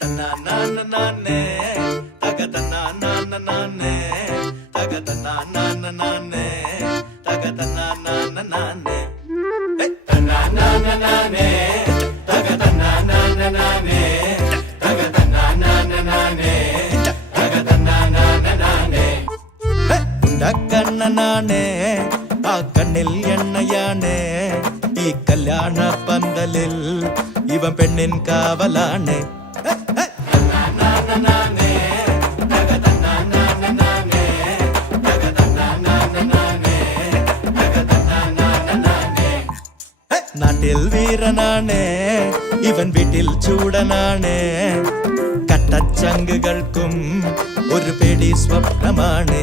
തന്നാനാനനാനേ തകതന്നാനാനനാനേ തകതന്നാനാനനാനേ തകതന്നാനാനനാനേ തന്നാനാനനാനേ തകതന്നാനാനനാനേ തകതന്നാനാനനാനേ തകതന്നാനാനനാനേ ഉണ്ടക്കണ്ണനാണേ ആ കണ്ണിൽ എണ്ണയാണേ ഈ കല്യാണ പന്തലിൽ ഇവൻ പെണ്ണിൻ കാവലാണ് നാട്ടിൽ വീരനാണ് ഇവൻ വീട്ടിൽ ചൂടനാണ് കട്ടച്ചങ്കുകൾക്കും ഒരു പേടി സ്വപ്നമാണ്.